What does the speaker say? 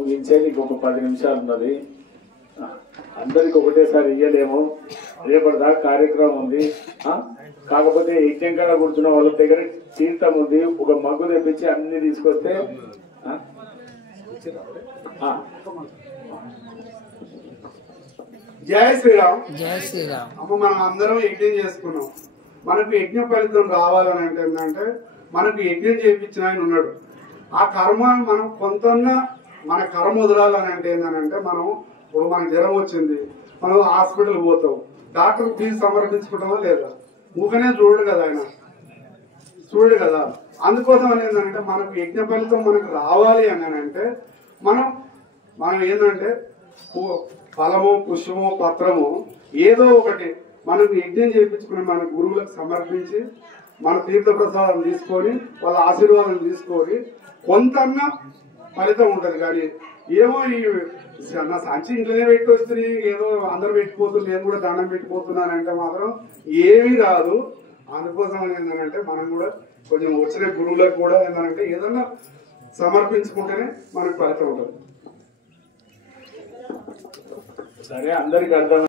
ముగించేది ఇంకొక 10 నిమిషాలు ఉన్నది. అందరికి ఒకటేసారి ఇయ్యలేము. రేపటిదాకా కార్యక్రమం ఉంది. కాకపోతే యజ్ఞం కాడ కూర్చున్న వాళ్ళ దగ్గర తీర్థం ఉంది. ఒక మగ్గు తెప్పించి అన్ని తీసుకొస్తే జై శ్రీరామ్. జై శ్రీరామ్. అమ్మ మనం అందరం యజ్ఞం చేసుకున్నాం. మనకు యజ్ఞ ఫలితం రావాలని అంటే ఏంటంటే మనకు యజ్ఞం చేయించిన ఆయన ఉన్నాడు. ఆ కర్మ మనం కొంతన్నా మన కర్మ వదలాలని అంటే ఏంటంటే మనం ఇప్పుడు మనకు జ్వరం వచ్చింది, మనం హాస్పిటల్ పోతాం, డాక్టర్ ఫీజు సమర్పించుకుంటామో లేదా? ఊకనే చూడడు కదా ఆయన, చూడడు కదా. అందుకోసం అని ఏంటంటే మనకు యజ్ఞ ఫలితం మనకు రావాలి అని అంటే మనం ఏంటంటే ఫలము, పుష్పము, పత్రము ఏదో ఒకటి మనకు యజ్ఞం చేయించుకుని మన గురువులకు సమర్పించి మన తీర్థప్రసాదం తీసుకొని వాళ్ళ ఆశీర్వాదం తీసుకొని కొంతన్నా ఫలితం ఉంటది. కానీ ఏమో ఈ నా సంచి ఇంట్లోనే పెట్టి వస్తుంది, ఏదో అందరు పెట్టిపోతుంది, నేను కూడా దండం పెట్టిపోతున్నానంటే మాత్రం ఏమీ రాదు. అందుకోసం ఏంటంటే మనం కూడా కొంచెం వచ్చిన గురువులకు కూడా ఏంటంటే ఏదన్నా సమర్పించుకుంటేనే మనకు ఫలితం ఉంటుంది. సరే, అందరికి అర్థం